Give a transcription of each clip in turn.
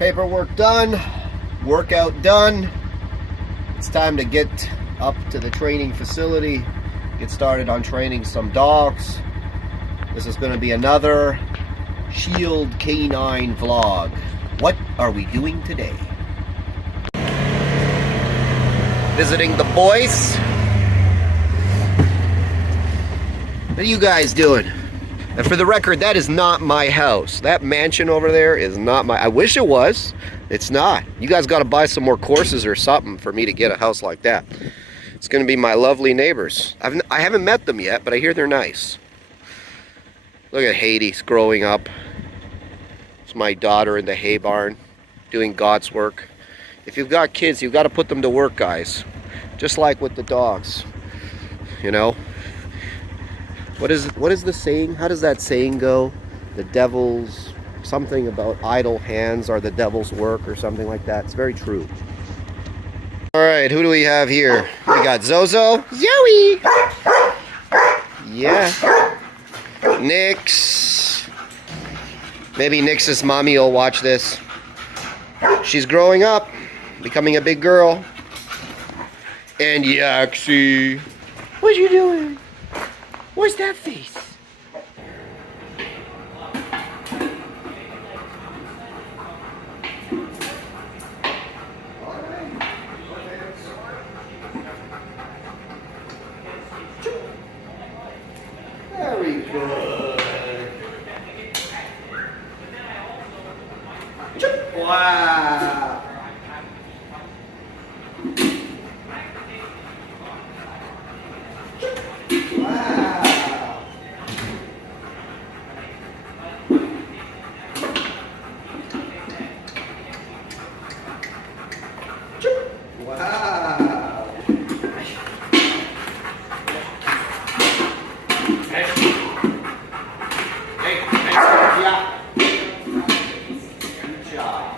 Paperwork done, workout done. It's time to get up to the training facility, get started on training some dogs. This is going to be another Shield Canine vlog. What are we doing today? Visiting the boys. What are you guys doing? And for the record, that is not my house. That mansion over there is not my... I wish it was. It's not. You guys got to buy some more courses or something for me to get a house like that. It's going to be my lovely neighbors. I haven't met them yet, but I hear they're nice. Look at Hades growing up. It's my daughter in the hay barn doing God's work. If you've got kids, you've got to put them to work, guys. Just like with the dogs. You know? What is the saying? How does that saying go? The devil's... something about idle hands are the devil's work or something like that. It's very true. Alright, who do we have here? We got Zozo. Zoe! Yeah. Nix. Maybe Nix's mommy will watch this. She's growing up, becoming a big girl. And Yaxie. What you doing? Where's that face? Very good. Wow.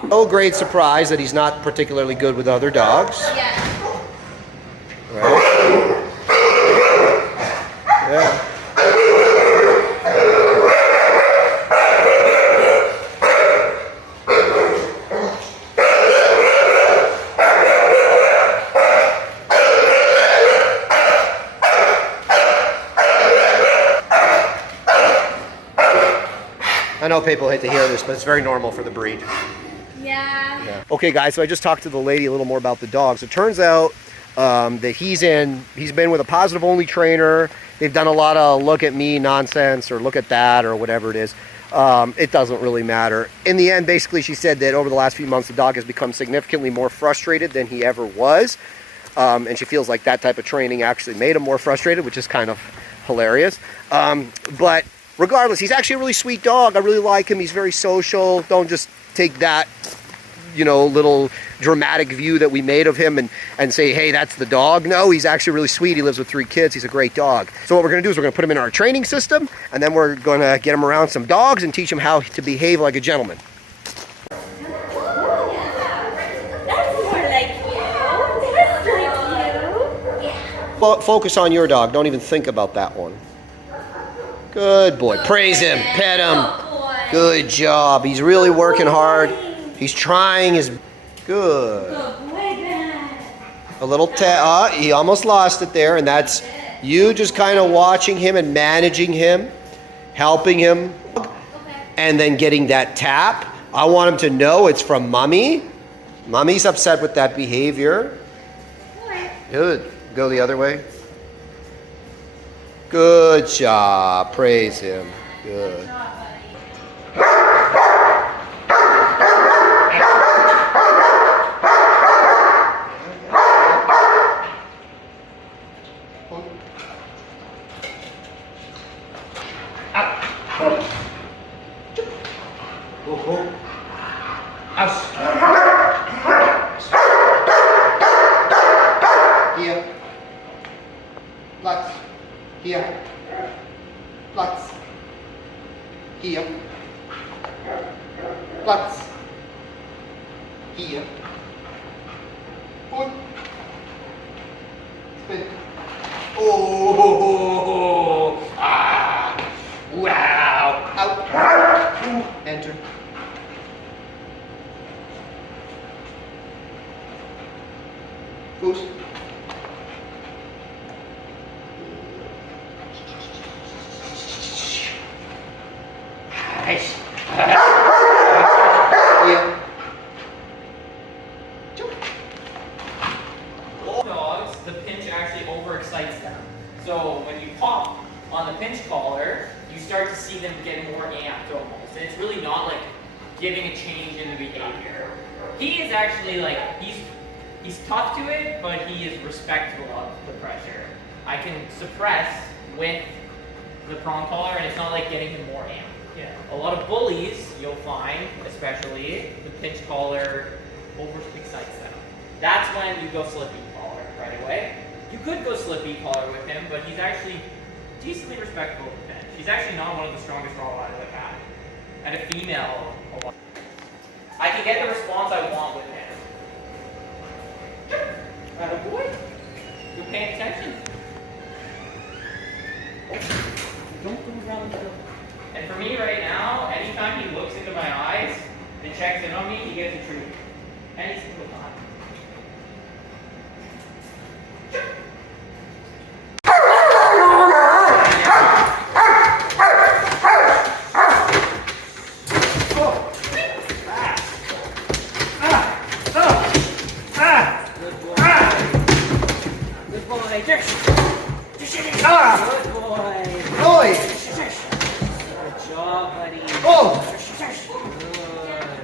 No great surprise that he's not particularly good with other dogs. Yeah. Right? Yeah. I know people hate to hear this, but it's very normal for the breed. Yeah. Okay, guys, so I just talked to the lady a little more about the dogs. It turns out that he's been with a positive-only trainer. They've done a lot of look at me nonsense or look at that or whatever it is. It doesn't really matter. In the end, basically, she said that over the last few months, the dog has become significantly more frustrated than he ever was. And she feels like that type of training actually made him more frustrated, which is kind of hilarious. But regardless, he's actually a really sweet dog. I really like him. He's very social. Don't just take that, you know, little dramatic view that we made of him and say, hey, that's the dog. No, he's actually really sweet. He lives with 3 kids. He's a great dog. So what we're going to do is we're going to put him in our training system, and then we're going to get him around some dogs and teach him how to behave like a gentleman. That's more like you. That's like you. Yeah. Focus on your dog. Don't even think about that one. Good boy. Praise him. Pet him. Good job. He's really working hard. He's trying his... Good. A little he almost lost it there, and that's you just kind of watching him and managing him, helping him, and then getting that tap. I want him to know it's from Mommy. Mommy's upset with that behavior. Good. Go the other way. Good job. Praise him. Good. Here. Platz. Hier. Platz. Hier. Platz. Hier. Und. Spin. Oh. Ah. Wow. Out. Enter. Goose. Nice. Yeah. Dogs, the pinch actually overexcites them. So when you pop on the pinch collar, you start to see them get more amped almost. And it's really not like giving a change in the behavior. He is actually like, he's tough to it, but he is respectful of the pressure. I can suppress with the prong collar, and it's not like getting him more amped. Yeah. A lot of bullies, you'll find, especially, the pinch collar overexcites them. That's when you go slippy collar right away. You could go slippy collar with him, but he's actually decently respectful of the pinch. He's actually not one of the strongest Rottweilers I've had. And a female, I can get the response I want with him. Atta boy. You're paying attention. Don't go around the middle. And for me right now, anytime he looks into my eyes and checks in on me, he gets a treat. Any single time. Good boy. Good boy. Boy. Good job, buddy. Oh. Good.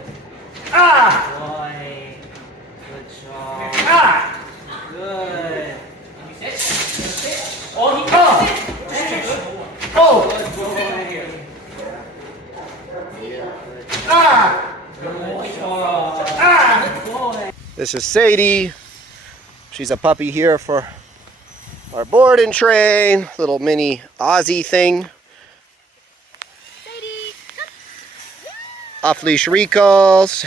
Boy. Good job. Good. Can you sit? Sit. Oh, he can sit. Good boy. Oh. Good boy. Good boy. Good boy. This is Sadie. She's a puppy here for our board and train. Little mini Aussie thing. Off-leash recalls.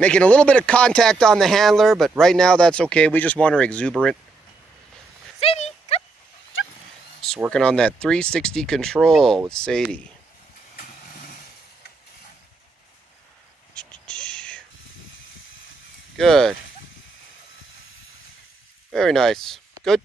Making a little bit of contact on the handler, but right now that's okay. We just want her exuberant. Sadie, come. Just working on that 360 control with Sadie. Good. Very nice. Good.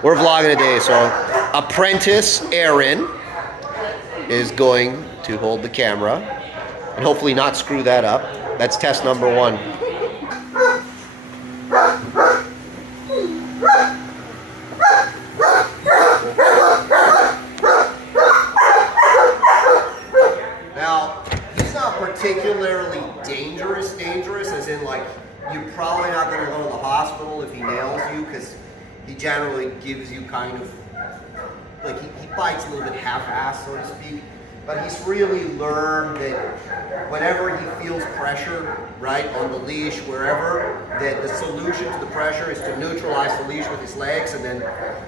We're vlogging today, so apprentice Aaron is going to hold the camera and hopefully not screw that up. That's test number 1. Now, he's not particularly dangerous, as in like you're probably not going to go to the hospital if he nails you, because he generally gives you kind of, like he bites a little bit half-assed, so to speak. But he's really learned that whenever he feels pressure, right, on the leash, wherever, that the solution to the pressure is to neutralize the leash with his legs and then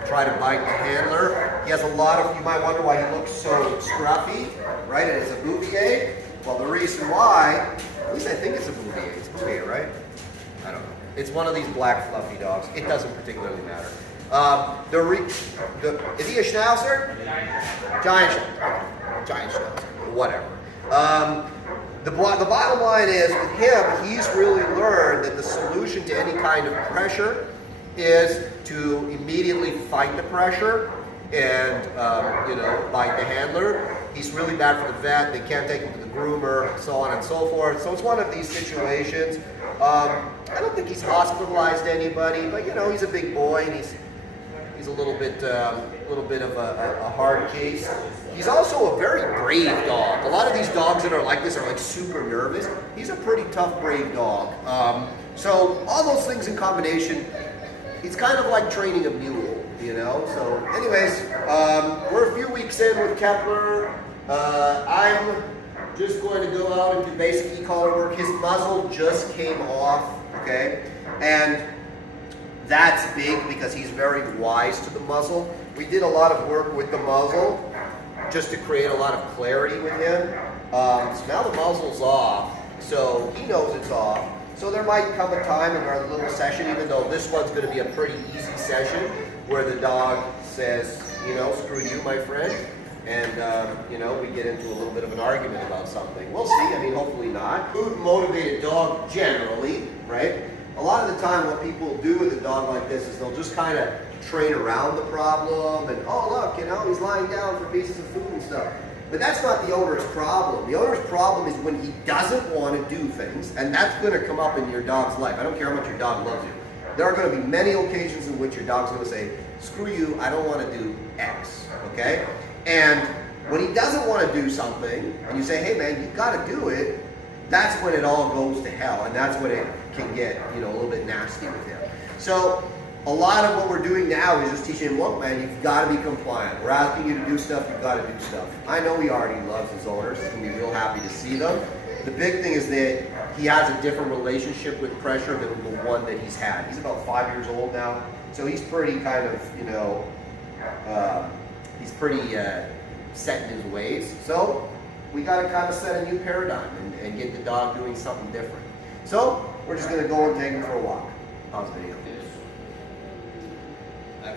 try to bite the handler. He has a lot of, you might wonder why he looks so scruffy, right, and it's a bouvier. Well, the reason why, at least I think it's a bouvier. It's a bouvier, right? I don't know. It's one of these black fluffy dogs. It doesn't particularly matter. Is he a Schnauzer? Giant Schnauzer. Giant Schnauzer. Whatever. The bottom line is, with him, he's really learned that the solution to any kind of pressure is to immediately fight the pressure and, bite the handler. He's really bad for the vet. They can't take him to the groomer, so on and so forth. So it's one of these situations. I don't think he's hospitalized anybody, but he's a big boy and he's a little bit of a hard case. He's also a very brave dog. A lot of these dogs that are like this are like super nervous. He's a pretty tough, brave dog. So all those things in combination, it's kind of like training a mule, So anyways, we're a few weeks in with Kepler. I'm just going to go out and do basic e-collar work. His muzzle just came off, okay? And That's big because he's very wise to the muzzle. We did a lot of work with the muzzle just to create a lot of clarity with him. So now the muzzle's off, so he knows it's off. So there might come a time in our little session, even though this one's going to be a pretty easy session, where the dog says, you know, screw you, my friend. And, you know, we get into a little bit of an argument about something. We'll see. I mean, hopefully not. Food-motivated dog generally, right? A lot of the time what people do with a dog like this is they'll just kind of train around the problem and, oh, look, you know, he's lying down for pieces of food and stuff. But that's not the owner's problem. The owner's problem is when he doesn't want to do things, and that's going to come up in your dog's life. I don't care how much your dog loves you. There are going to be many occasions in which your dog's going to say, screw you, I don't want to do X, okay? And when he doesn't want to do something, and you say, hey man, you've got to do it, that's when it all goes to hell, and that's when it can get, you know, a little bit nasty with him. So a lot of what we're doing now is just teaching him, look man, you've got to be compliant. We're asking you to do stuff, you've got to do stuff. I know he already loves his owners. He's going to be real happy to see them. The big thing is that he has a different relationship with pressure than the one that he's had. He's about 5 years old now, so he's pretty kind of, you know, he's pretty set in his ways. So we got to kind of set a new paradigm and get the dog doing something different. So we're just going to go and take him for a walk. Pause the video.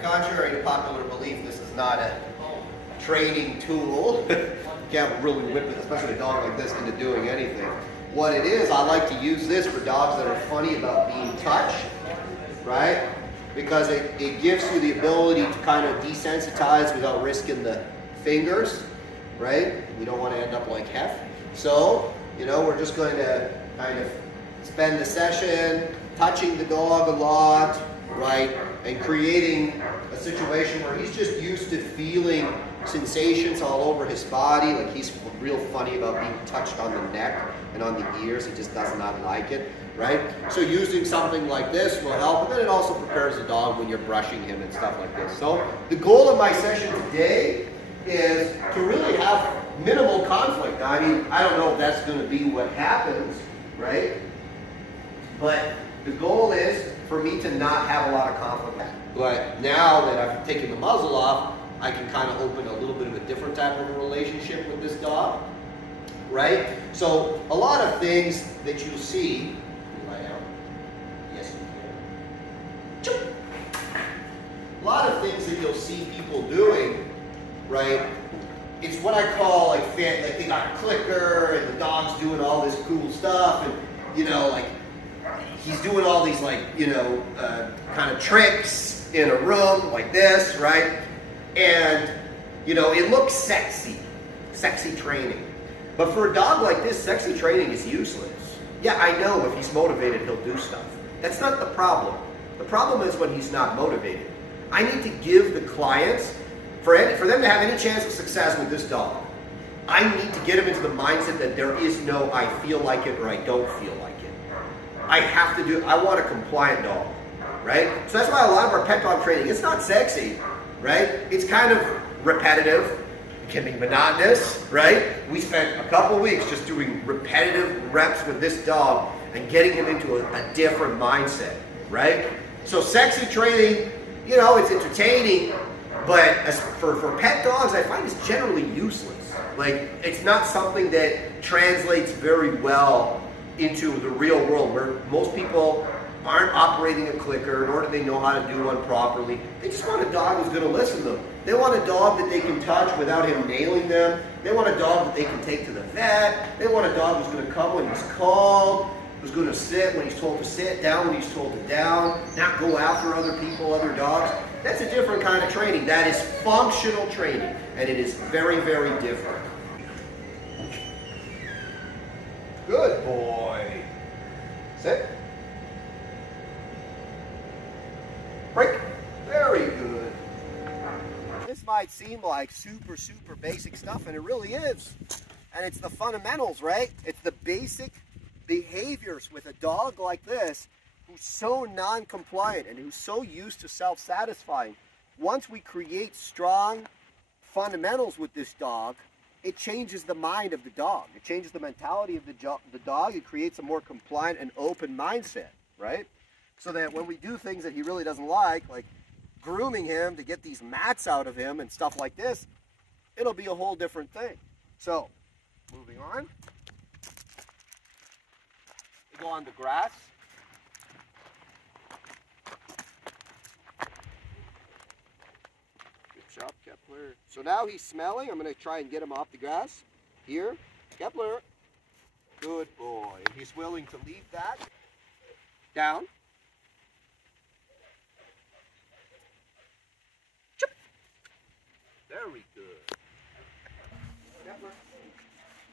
Contrary to popular belief, this is not a training tool. You can't really whip it, especially a dog like this, into doing anything. What it is, I like to use this for dogs that are funny about being touched, right? Because it gives you the ability to kind of desensitize without risking the fingers, right? We don't want to end up like Hef. So, you know, we're just going to kind of spend the session touching the dog a lot, right? And creating a situation where he's just used to feeling sensations all over his body. Like he's real funny about being touched on the neck and on the ears. He just does not like it, right? So using something like this will help. And then it also prepares the dog when you're brushing him and stuff like this. So the goal of my session today is to really have minimal conflict. Now, I mean, I don't know if that's going to be what happens, right? But the goal is for me to not have a lot of conflict. But now that I've taken the muzzle off, I can kind of open a little bit of a different type of a relationship with this dog, right? So a lot of things that you see, lie down. Yes, you can. A lot of things that you'll see people doing, right? It's what I call like they got a clicker and the dog's doing all this cool stuff, and you know, like he's doing all these like, you know, kind of tricks in a room like this, right? And, you know, it looks sexy training. But for a dog like this, sexy training is useless. Yeah, I know if he's motivated, he'll do stuff. That's not the problem. The problem is when he's not motivated. I need to give the clients, for them to have any chance of success with this dog, I need to get them into the mindset that there is no I feel like it or I don't feel like it. I have to do, I want a compliant dog, right? So that's why a lot of our pet dog training, it's not sexy, right? It's kind of repetitive, it can be monotonous, right? We spent a couple weeks just doing repetitive reps with this dog and getting him into a different mindset, right? So sexy training, you know, it's entertaining, but as for pet dogs, I find it's generally useless. Like, it's not something that translates very well into the real world, where most people aren't operating a clicker, nor do they know how to do one properly. They just want a dog who's going to listen to them. They want a dog that they can touch without him nailing them. They want a dog that they can take to the vet. They want a dog who's going to come when he's called, who's going to sit when he's told to sit, down when he's told to down, not go after other people, other dogs. That's a different kind of training. That is functional training, and it is very, very different. Good boy. Sit. Break. Very good. This might seem like super, super basic stuff, and it really is. And it's the fundamentals, right? It's the basic behaviors with a dog like this who's so non-compliant and who's so used to self-satisfying. Once we create strong fundamentals with this dog, it changes the mind of the dog. It changes the mentality of the dog. It creates a more compliant and open mindset, right? so that when we do things that he really doesn't like grooming him to get these mats out of him and stuff like this, it'll be a whole different thing. So, moving on. We go on the grass. Good job, Kepler. So now he's smelling. I'm going to try and get him off the grass. Here, Kepler. Good boy. And he's willing to leave that. Down. Chip. Very good. Kepler.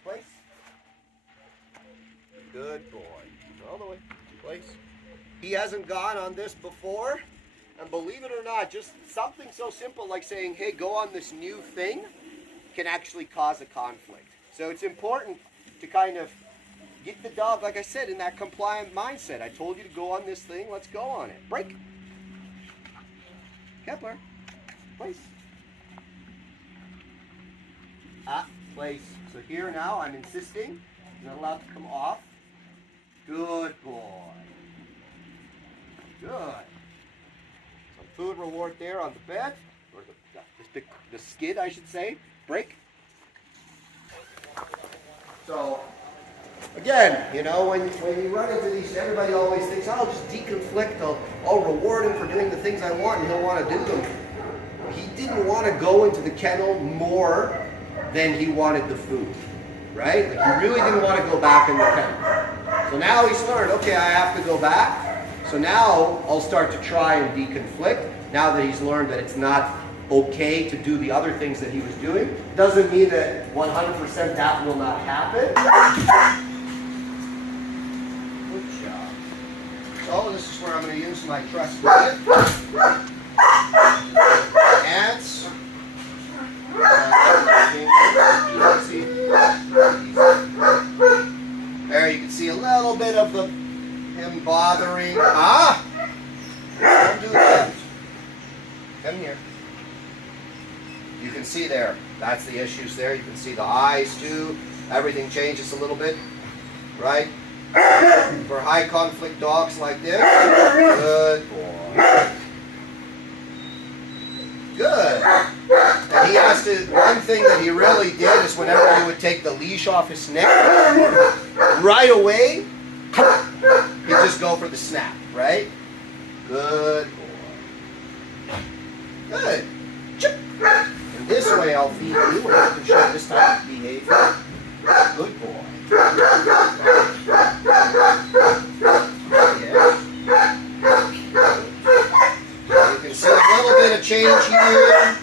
Place. Good boy. All the way. Place. He hasn't gone on this before. And believe it or not, just something so simple like saying, hey, go on this new thing can actually cause a conflict. So it's important to kind of get the dog, like I said, in that compliant mindset. I told you to go on this thing, let's go on it. Break. Kepler. Place. Place. So here now I'm insisting. He's not allowed to come off. Good boy. Good. Some food reward there on the bed, or the skid, I should say. Break. So, again, you know, when you run into these, everybody always thinks, I'll just deconflict, I'll reward him for doing the things I want, and he'll want to do them. He didn't want to go into the kennel more than he wanted the food, right? Like, he really didn't want to go back in the kennel. So now he's learned, okay, I have to go back. So now I'll start to try and deconflict. Now that he's learned that it's not okay to do the other things that he was doing, doesn't mean that 100% that will not happen. Good job. So this is where I'm going to use my trust ants. There you can see a little bit of him bothering. Don't do that. Come here. You can see there. That's the issues there. You can see the eyes too. Everything changes a little bit, right? For high conflict dogs like this. Good boy. Good. And he has to, one thing that he really did is whenever he would take the leash off his neck, right away, he'd just go for the snap, right? Good boy. Good. And this way I'll feed you when I can show this type of behavior. Good boy. Yeah. You can see a little bit of change here.